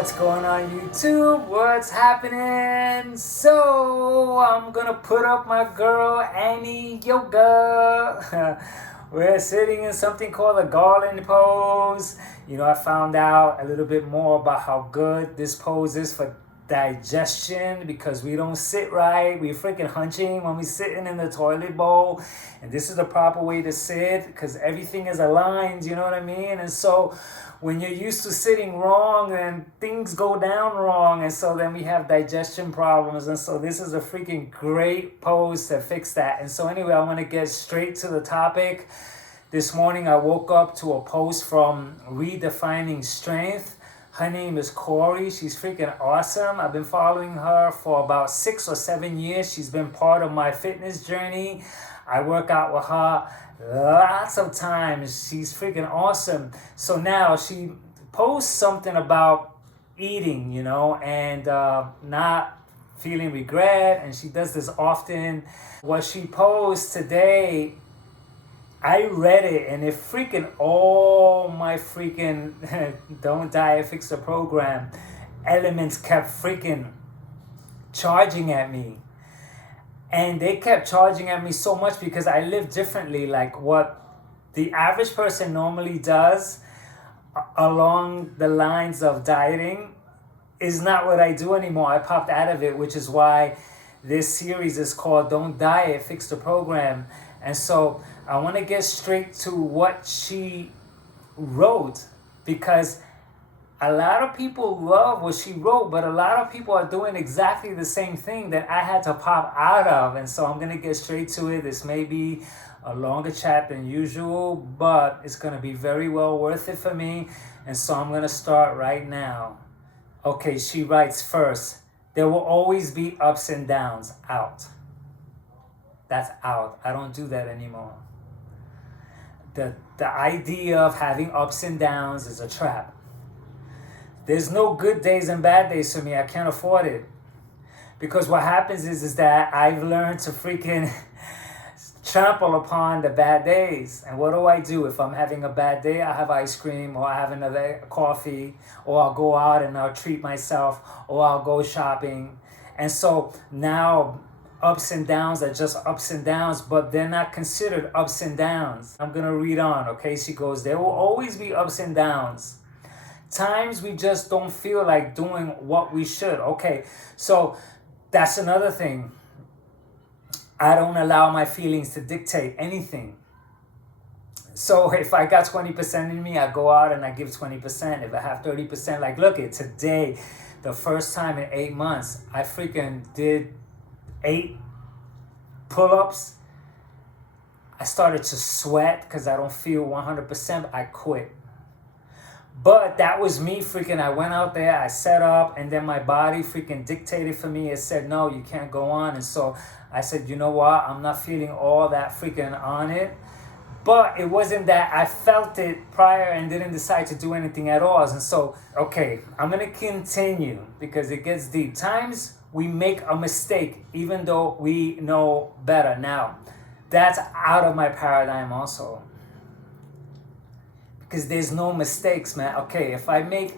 What's going on YouTube? What's happening? So I'm gonna put up my girl Annie yoga. We're sitting in something called a Garland pose. You know, I found out a little bit more about how good this pose is for digestion because we don't sit right. We're freaking hunching when we're sitting in the toilet bowl. And this is the proper way to sit because everything is aligned, you know what I mean? And so when you're used to sitting wrong, and things go down wrong, and so then we have digestion problems. And so this is a freaking great pose to fix that. And so anyway, I want to get straight to the topic. This morning I woke up to a post from Redefining Strength. Her name is Corey. She's freaking awesome. I've been following her for about 6 or 7 years. She's been part of my fitness journey. I work out with her lots of times. She's freaking awesome. So now she posts something about eating, you know, and not feeling regret. And she does this often. What she posts today, I read it and it freaking all my freaking Don't Diet, Fix the Program elements kept freaking charging at me. And they kept charging at me so much because I live differently. Like what the average person normally does along the lines of dieting is not what I do anymore. I popped out of it, which is why this series is called Don't Diet, Fix the Program. And so I want to get straight to what she wrote because a lot of people love what she wrote, but a lot of people are doing exactly the same thing that I had to pop out of. And so I'm going to get straight to it. This may be a longer chat than usual, but it's going to be very well worth it for me. And so I'm going to start right now. Okay, she writes first, there will always be ups and downs. Out. That's out. I don't do that anymore. The idea of having ups and downs is a trap. There's no good days and bad days for me. I can't afford it. Because what happens is that I've learned to freaking trample upon the bad days. And what do? If I'm having a bad day, I have ice cream, or I have another coffee, or I'll go out and I'll treat myself, or I'll go shopping. And so now ups and downs are just ups and downs, but they're not considered ups and downs. I'm going to read on, okay? She goes, there will always be ups and downs. Times we just don't feel like doing what we should. Okay, so that's another thing. I don't allow my feelings to dictate anything. So if I got 20% in me, I go out and I give 20%. If I have 30%, like look at today, the first time in 8 months, I freaking did 8 pull-ups. I started to sweat because I don't feel 100%. I quit. But that was me freaking, I went out there, I set up, and then my body freaking dictated for me. It said, no, you can't go on. And so I said, you know what? I'm not feeling all that freaking on it. But it wasn't that I felt it prior and didn't decide to do anything at all. And so, okay, I'm going to continue because it gets deep. Times we make a mistake, even though we know better. Now, that's out of my paradigm also. Because there's no mistakes, man. Okay, if I make...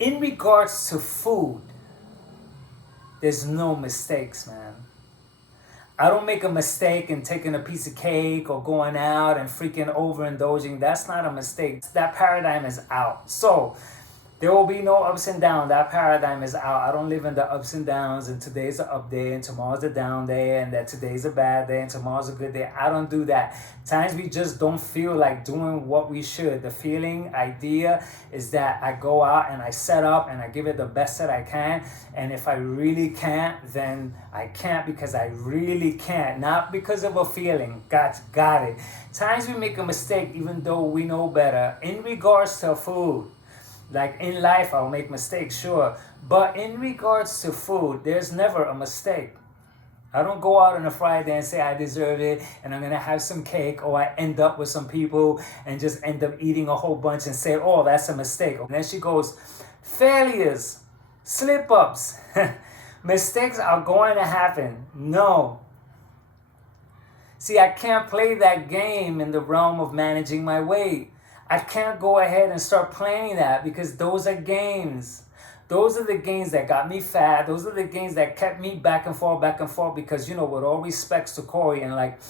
In regards to food, there's no mistakes, man. I don't make a mistake in taking a piece of cake or going out and freaking overindulging. That's not a mistake. That paradigm is out. So, there will be no ups and downs. That paradigm is out. I don't live in the ups and downs and today's an up day and tomorrow's a down day and that today's a bad day and tomorrow's a good day. I don't do that. Times we just don't feel like doing what we should. The feeling, idea is that I go out and I set up and I give it the best that I can. And if I really can't, then I can't because I really can't. Not because of a feeling. Got it. Times we make a mistake even though we know better. In regards to food. Like in life, I'll make mistakes, sure. But in regards to food, there's never a mistake. I don't go out on a Friday and say I deserve it and I'm going to have some cake, or I end up with some people and just end up eating a whole bunch and say, oh, that's a mistake. And then she goes, failures, slip-ups, mistakes are going to happen. No. See, I can't play that game in the realm of managing my weight. I can't go ahead and start playing that because those are games. Those are the games that got me fat. Those are the games that kept me back and forth because, with all respects to Corey, and like,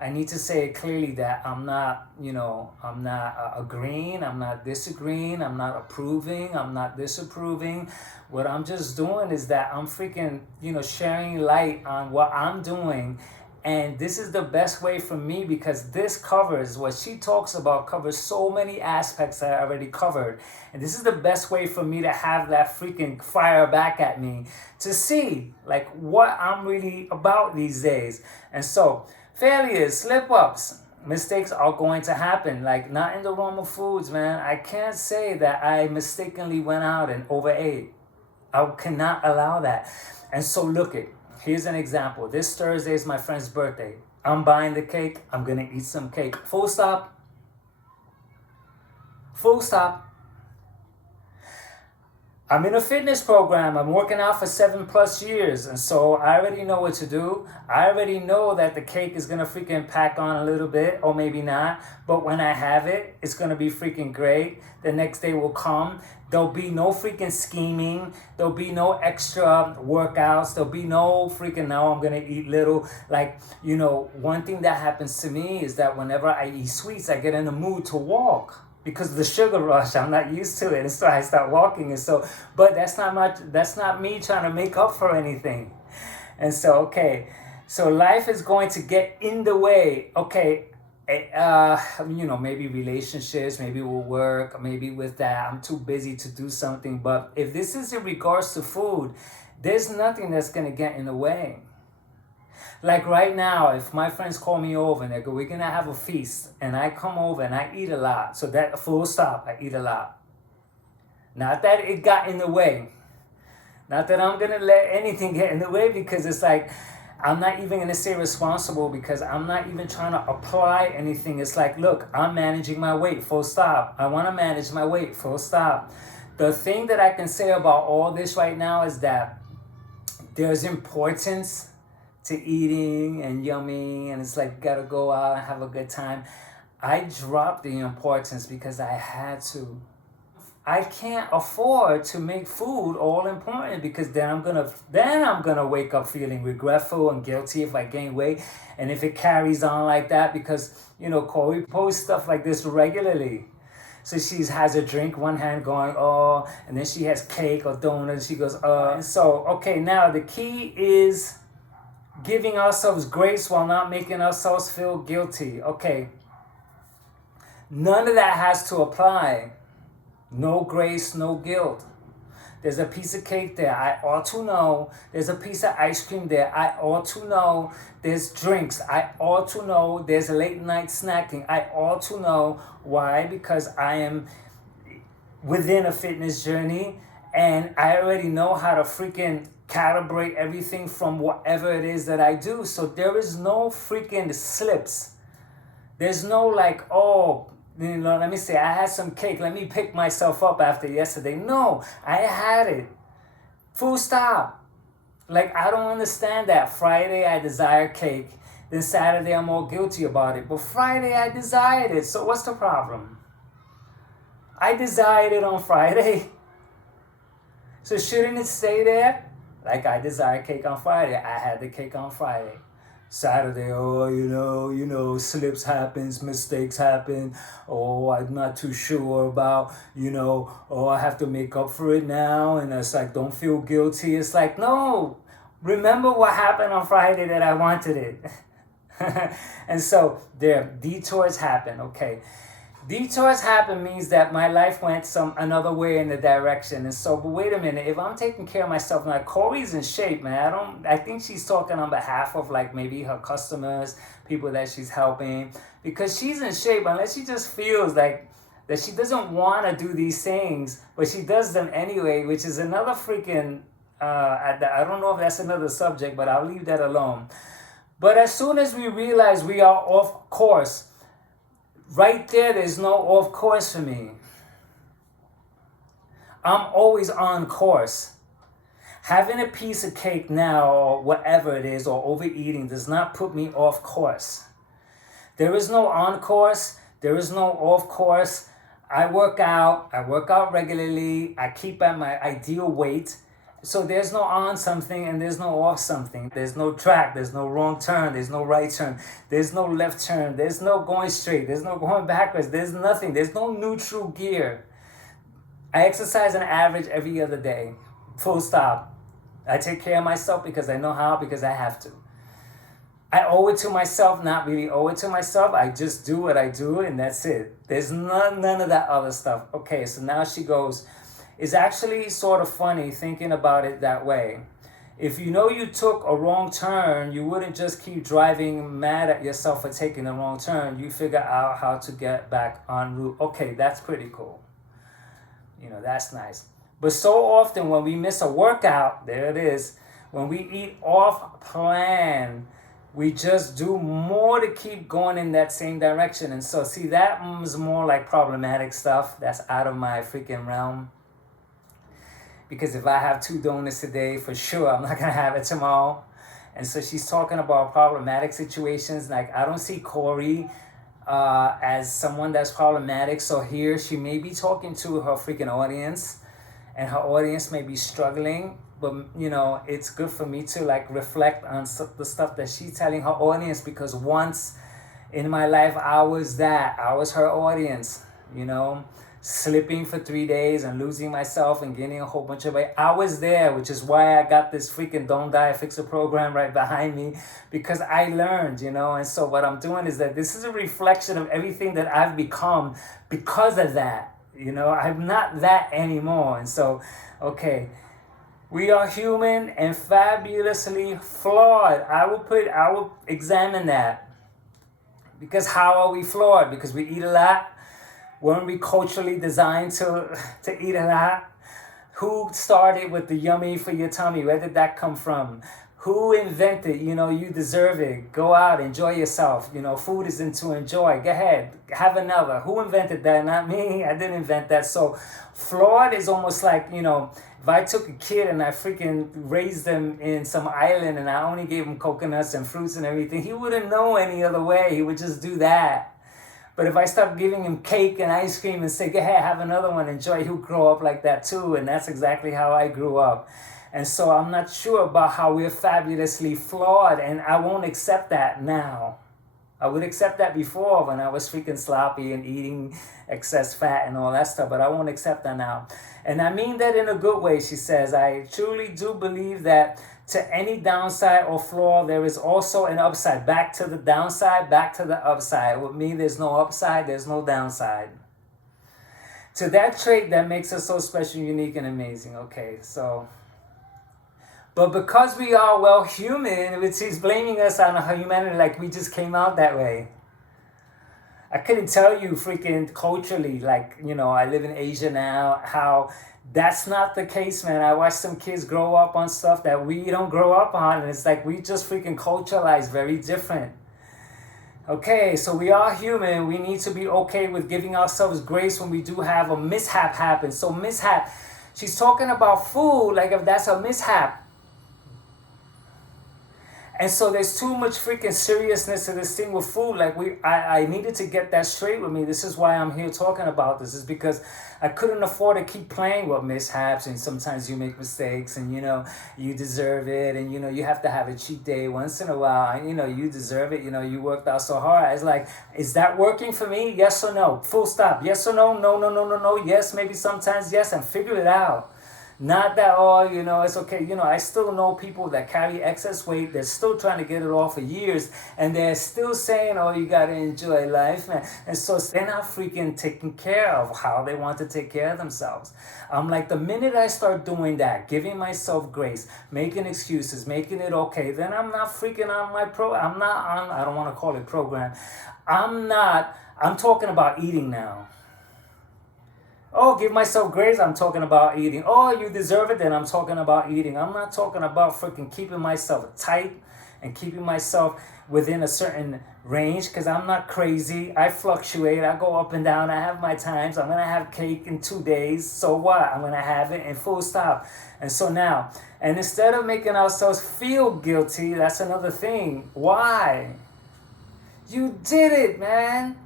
I need to say it clearly that I'm not, I'm not agreeing, I'm not disagreeing, I'm not approving, I'm not disapproving. What I'm just doing is that I'm freaking, sharing light on what I'm doing. And this is the best way for me because this covers what she talks about, covers so many aspects that I already covered. And this is the best way for me to have that freaking fire back at me to see like what I'm really about these days. And so failures, slip-ups, mistakes are going to happen. Like, not in the realm of foods, man. I can't say that I mistakenly went out and overate. I cannot allow that. And so look it. Here's an example. This Thursday is my friend's birthday. I'm buying the cake. I'm going to eat some cake. Full stop. Full stop. I'm in a fitness program. I'm working out for 7+ years. And so I already know what to do. I already know that the cake is going to freaking pack on a little bit, or maybe not. But when I have it, it's going to be freaking great. The next day will come. There'll be no freaking scheming. There'll be no extra workouts. There'll be no freaking, now I'm going to eat little. Like, one thing that happens to me is that whenever I eat sweets, I get in the mood to walk. Because of the sugar rush, I'm not used to it, and so I start walking, and so, but that's not me trying to make up for anything, and so okay, so life is going to get in the way, okay, maybe relationships, maybe with work, maybe with that, I'm too busy to do something, but if this is in regards to food, there's nothing that's gonna get in the way. Like right now, if my friends call me over and they go, we're going to have a feast, and I come over and I eat a lot. So that full stop, I eat a lot. Not that it got in the way. Not that I'm going to let anything get in the way, because it's like, I'm not even going to say responsible because I'm not even trying to apply anything. It's like, look, I'm managing my weight, full stop. I want to manage my weight, full stop. The thing that I can say about all this right now is that there's importance to eating and yummy, and it's like gotta go out and have a good time. I dropped the importance because I had to. I can't afford to make food all important because then I'm gonna wake up feeling regretful and guilty if I gain weight, and if it carries on like that, because Corey posts stuff like this regularly. So she has a drink, one hand going, oh, and then she has cake or donuts, she goes, and so, okay, now the key is giving ourselves grace while not making ourselves feel guilty. Okay. None of that has to apply. No grace, no guilt. There's a piece of cake there. I ought to know. There's a piece of ice cream there. I ought to know. There's drinks. I ought to know. There's late night snacking. I ought to know. Why? Because I am within a fitness journey, and I already know how to freaking calibrate everything from whatever it is that I do. So there is no freaking slips. There's no like, oh, let me say, I had some cake. Let me pick myself up after yesterday. No, I had it. Full stop. Like, I don't understand that. Friday, I desire cake. Then Saturday, I'm all guilty about it. But Friday, I desired it. So what's the problem? I desired it on Friday. So shouldn't it stay there? Like, I desired cake on Friday. I had the cake on Friday. Saturday, oh, slips happens, mistakes happen. Oh, I'm not too sure about, oh, I have to make up for it now. And it's like, don't feel guilty. It's like, no, remember what happened on Friday that I wanted it. And so detours happen, okay. Detours happen means that my life went another way in the direction. And so, but wait a minute, if I'm taking care of myself now, Corey's in shape, man. I think she's talking on behalf of like maybe her customers, people that she's helping, because she's in shape, unless she just feels like that she doesn't want to do these things, but she does them anyway, which is another freaking, I don't know if that's another subject, but I'll leave that alone. But as soon as we realize we are off course, right there's no off course for me. I'm always on course. Having a piece of cake now or whatever it is or overeating does not put me off course. There is no on course. There is no off course. I work out. I work out regularly. I keep at my ideal weight. So there's no on something and there's no off something. There's no track. There's no wrong turn. There's no right turn. There's no left turn. There's no going straight. There's no going backwards. There's nothing. There's no neutral gear. I exercise on average every other day. Full stop. I take care of myself because I know how, because I have to. I owe it to myself, not really owe it to myself. I just do what I do and that's it. There's none of that other stuff. Okay, so now she goes, it's actually sort of funny thinking about it that way. If you know you took a wrong turn, you wouldn't just keep driving mad at yourself for taking the wrong turn. You figure out how to get back en route. Okay, that's pretty cool. You know, that's nice. But so often when we miss a workout, there it is, when we eat off plan, we just do more to keep going in that same direction. And so, see, that is more like problematic stuff. That's out of my freaking realm. Because if I have 2 donuts today, for sure, I'm not going to have it tomorrow. And so she's talking about problematic situations. Like, I don't see Corey as someone that's problematic. So here she may be talking to her freaking audience. And her audience may be struggling. But, you know, it's good for me to, like, reflect on the stuff that she's telling her audience. Because once in my life, I was that. I was her audience, you know. Slipping for 3 days and losing myself and gaining a whole bunch of weight. I was there, which is why I got this freaking Don't Die Fix It program right behind me, because I learned, you know. And so what I'm doing is that this is a reflection of everything that I've become because of that. You know, I'm not that anymore. And so, okay, we are human and fabulously flawed. I will examine that. Because how are we flawed? Because we eat a lot. Weren't we culturally designed to eat a lot? Who started with the yummy for your tummy? Where did that come from? Who invented, you know, you deserve it. Go out, enjoy yourself. You know, food is to enjoy. Go ahead, have another. Who invented that? Not me. I didn't invent that. So flawed is almost like, you know, if I took a kid and I freaking raised them in some island and I only gave him coconuts and fruits and everything, he wouldn't know any other way. He would just do that. But if I start giving him cake and ice cream and say, go ahead, have another one, enjoy, he'll grow up like that too. And that's exactly how I grew up. And so I'm not sure about how we're fabulously flawed, and I won't accept that now. I would accept that before when I was freaking sloppy and eating excess fat and all that stuff, but I won't accept that now. And I mean that in a good way, she says. I truly do believe that to any downside or flaw, there is also an upside. Back to the downside, back to the upside. With me, there's no upside, there's no downside. To that trait that makes us so special, unique, and amazing. Okay, so... But because we are, well, human, which he's blaming us on our humanity like we just came out that way. I couldn't tell you freaking culturally, like, you know, I live in Asia now, how that's not the case, man. I watch some kids grow up on stuff that we don't grow up on, and it's like we just freaking culturalize very different. Okay, so we are human. We need to be okay with giving ourselves grace when we do have a mishap happen. So mishap, she's talking about food, like if that's a mishap. And so there's too much freaking seriousness to this thing with food. Like I needed to get that straight with me. This is why I'm here talking about this. Is because I couldn't afford to keep playing with mishaps. And sometimes you make mistakes and, you know, you deserve it. And, you know, you have to have a cheat day once in a while. And, you know, you deserve it. You know, you worked out so hard. It's like, is that working for me? Yes or no? Full stop. Yes or no? No, no, no, no, no. Yes, maybe sometimes yes. And figure it out. Not that, oh, you know, it's okay. You know, I still know people that carry excess weight. They're still trying to get it off for years. And they're still saying, oh, you got to enjoy life, man. And so they're not freaking taking care of how they want to take care of themselves. I'm like, the minute I start doing that, giving myself grace, making excuses, making it okay, then I'm not freaking on my I'm not on, I don't want to call it program. I'm talking about eating now. Oh, give myself grace, I'm talking about eating. Oh, you deserve it, then I'm talking about eating. I'm not talking about freaking keeping myself tight and keeping myself within a certain range, because I'm not crazy. I fluctuate. I go up and down. I have my times. I'm going to have cake in 2 days. So what? I'm going to have it, and full stop. And so now, and instead of making ourselves feel guilty, that's another thing. Why? You did it, man.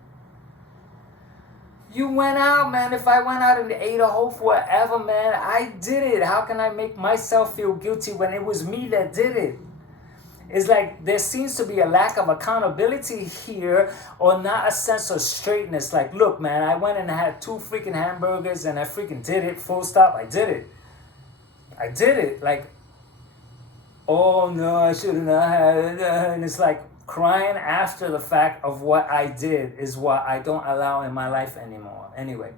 You went out, man. If I went out and ate a whole forever, man, I did it. How can I make myself feel guilty when it was me that did it? It's like there seems to be a lack of accountability here, or not a sense of straightness. Like, look, man, I went and had 2 freaking hamburgers and I freaking did it. Full stop. I did it. I did it. Like, oh no, I should have not had it. And it's like crying after the fact of what I did is what I don't allow in my life anymore. Anyway,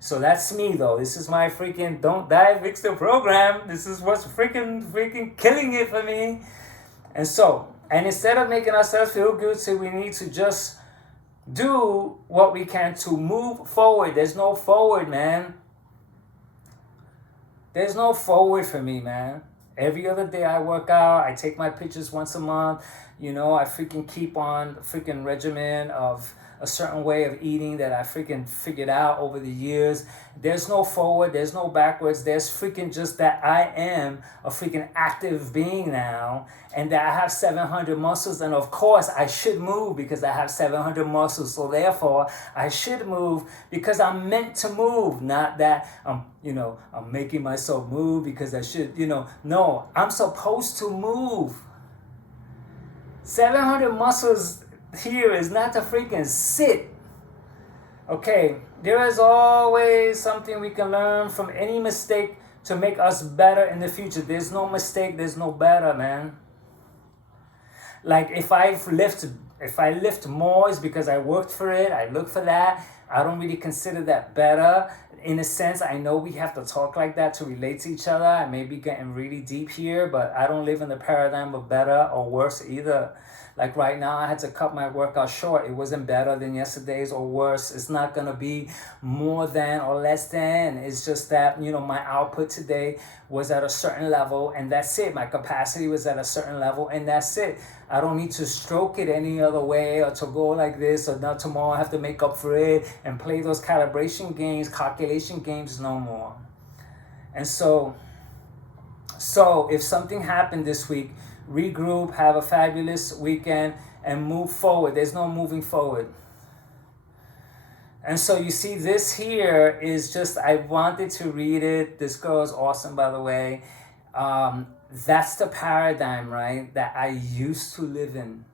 so that's me though. This is my freaking Don't Die Victor program. This is what's freaking killing it for me. And so, and instead of making ourselves feel guilty, we need to just do what we can to move forward. There's no forward, man. There's no forward for me, man. Every other day I work out. I take my pictures once a month. You know, I freaking keep on the freaking regimen of a certain way of eating that I freaking figured out over the years. There's no forward. There's no backwards. There's freaking just that I am a freaking active being now, and that I have 700 muscles. And of course, I should move because I have 700 muscles. So therefore, I should move because I'm meant to move. Not that I'm making myself move because I should, No, I'm supposed to move. 700 muscles here is not to freaking sit. Okay, there is always something we can learn from any mistake to make us better in the future. There's no mistake, there's no better, man. Like if I lift more, it's because I worked for it, I looked for that. I don't really consider that better. In a sense, I know we have to talk like that to relate to each other. I may be getting really deep here, but I don't live in the paradigm of better or worse either. Like right now, I had to cut my workout short. It wasn't better than yesterday's or worse. It's not going to be more than or less than. It's just that, my output today was at a certain level and that's it. My capacity was at a certain level and that's it. I don't need to stroke it any other way or to go like this or not tomorrow I have to make up for it and play those calculation games no more. And so if something happened this week, regroup, have a fabulous weekend, and move forward. There's no moving forward. And so you see, this here is just, I wanted to read it. This girl is awesome, by the way. That's the paradigm, right, that I used to live in.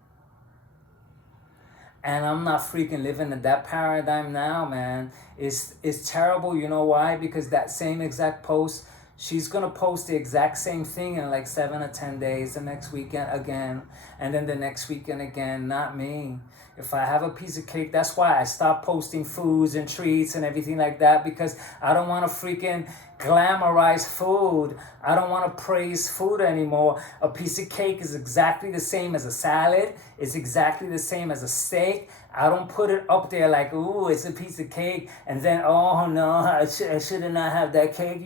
And I'm not freaking living in that paradigm now, man. It's terrible. You know why? Because that same exact post, she's going to post the exact same thing in like 7 or 10 days, the next weekend again, and then the next weekend again. Not me. If I have a piece of cake, that's why I stopped posting foods and treats and everything like that, because I don't want to freaking glamorize food. I don't want to praise food anymore. A piece of cake is exactly the same as a salad. It's exactly the same as a steak. I don't put it up there like, ooh, it's a piece of cake, and then, oh no, I should not have that cake.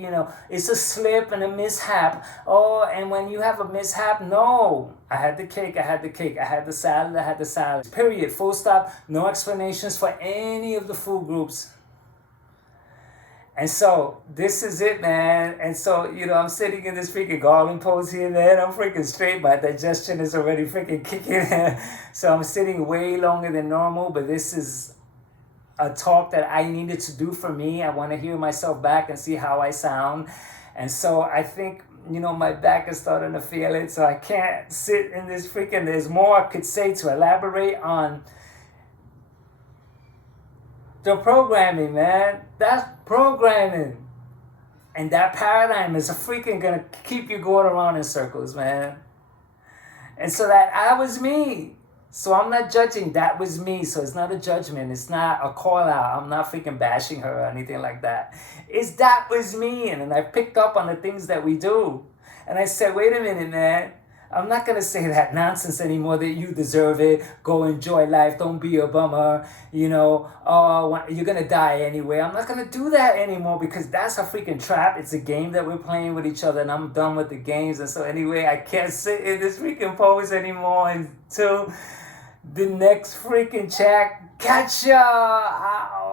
It's a slip and a mishap. Oh, and when you have a mishap, no, I had the cake, I had the salad, period, full stop, no explanations for any of the food groups. And so this is it, man. And so, I'm sitting in this freaking Garland pose here, man. I'm freaking straight. My digestion is already freaking kicking in. So I'm sitting way longer than normal, but this is a talk that I needed to do for me. I want to hear myself back and see how I sound. And so I think, my back is starting to feel it. So I can't sit in this freaking, there's more I could say to elaborate on the programming, man. That's programming. And that paradigm is freaking gonna keep you going around in circles, man. And so that was me. So I'm not judging. That was me. So it's not a judgment. It's not a call out. I'm not freaking bashing her or anything like that. That was me. And then I picked up on the things that we do. And I said, wait a minute, man. I'm not going to say that nonsense anymore, that you deserve it. Go enjoy life. Don't be a bummer. Oh, you're going to die anyway. I'm not going to do that anymore, because that's a freaking trap. It's a game that we're playing with each other, and I'm done with the games. And so anyway, I can't sit in this freaking pose anymore until the next freaking chat. Gotcha! Ow.